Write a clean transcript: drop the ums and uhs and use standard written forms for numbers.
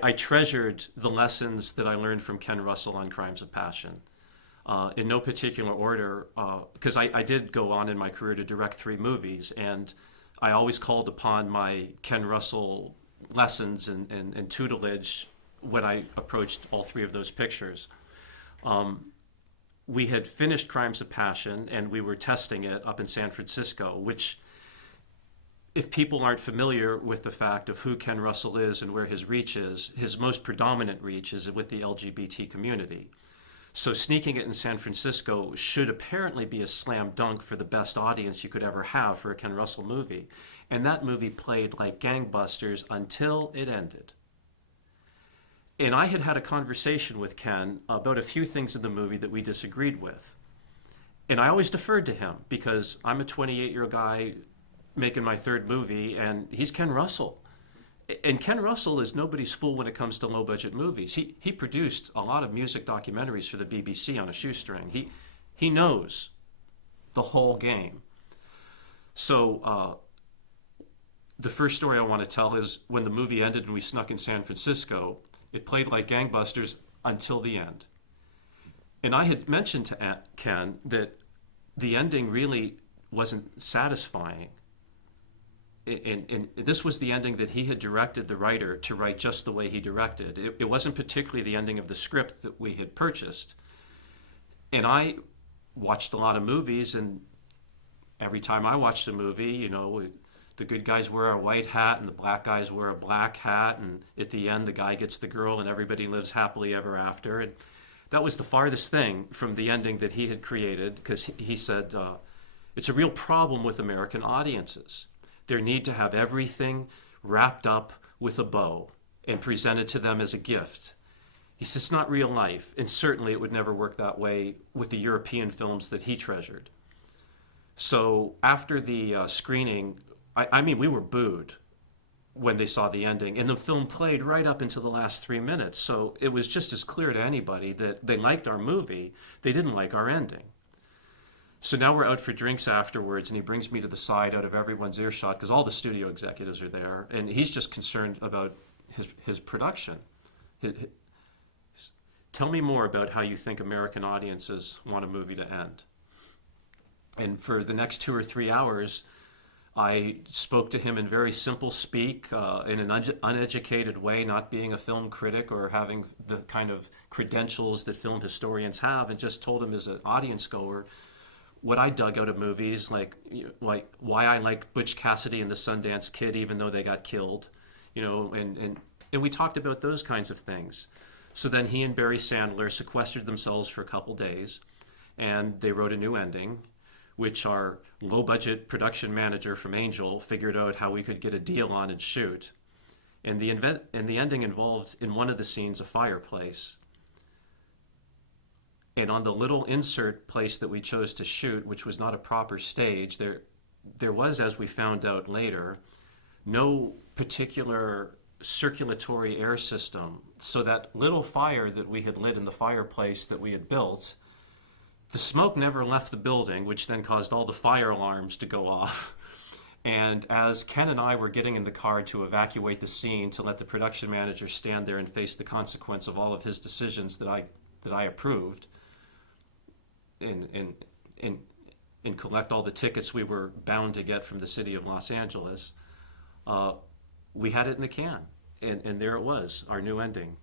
I treasured the lessons that I learned from Ken Russell on Crimes of Passion. In no particular order, because I did go on in my career to direct 3 movies, and I always called upon my Ken Russell lessons and tutelage when I approached all 3 of those pictures. We had finished Crimes of Passion, and we were testing it up in San Francisco, which, if people aren't familiar with the fact of who Ken Russell is and where his reach is, his most predominant reach is with the LGBT community. So sneaking it in San Francisco should apparently be a slam dunk for the best audience you could ever have for a Ken Russell movie. And that movie played like gangbusters until it ended. And I had a conversation with Ken about a few things in the movie that we disagreed with. And I always deferred to him because I'm a 28-year-old guy making my 3rd movie, and he's Ken Russell. And Ken Russell is nobody's fool when it comes to low-budget movies. He produced a lot of music documentaries for the BBC on a shoestring. He knows the whole game. So the first story I want to tell is when the movie ended and we snuck in San Francisco, it played like gangbusters until the end. And I had mentioned to Ken that the ending really wasn't satisfying. And this was the ending that he had directed the writer to write just the way he directed. It wasn't particularly the ending of the script that we had purchased. And I watched a lot of movies, and every time I watched a movie, you know, the good guys wear a white hat and the black guys wear a black hat, and at the end the guy gets the girl and everybody lives happily ever after. And that was the farthest thing from the ending that he had created, because he said, it's a real problem with American audiences. Their need to have everything wrapped up with a bow and presented to them as a gift. He says it's not real life, and certainly it would never work that way with the European films that he treasured. So after the screening, I mean, we were booed when they saw the ending, and the film played right up into the last 3 minutes. So it was just as clear to anybody that they liked our movie, they didn't like our ending. So now we're out for drinks afterwards, and he brings me to the side out of everyone's earshot because all the studio executives are there, and he's just concerned about his production. Tell me more about how you think American audiences want a movie to end. And for the next 2 or 3 hours, I spoke to him in very simple speak, in an uneducated way, not being a film critic or having the kind of credentials that film historians have, and just told him as an audience goer what I dug out of movies, like why I like Butch Cassidy and the Sundance Kid, even though they got killed, you know, and we talked about those kinds of things. So then he and Barry Sandler sequestered themselves for a couple days, and they wrote a new ending, which our low-budget production manager from Angel figured out how we could get a deal on and shoot. And the ending involved, in one of the scenes, a fireplace. And on the little insert place that we chose to shoot, which was not a proper stage, there was, as we found out later, no particular circulatory air system. So that little fire that we had lit in the fireplace that we had built, the smoke never left the building, which then caused all the fire alarms to go off. And as Ken and I were getting in the car to evacuate the scene, to let the production manager stand there and face the consequence of all of his decisions that I approved, and collect all the tickets we were bound to get from the city of Los Angeles, we had it in the can. And there it was, our new ending.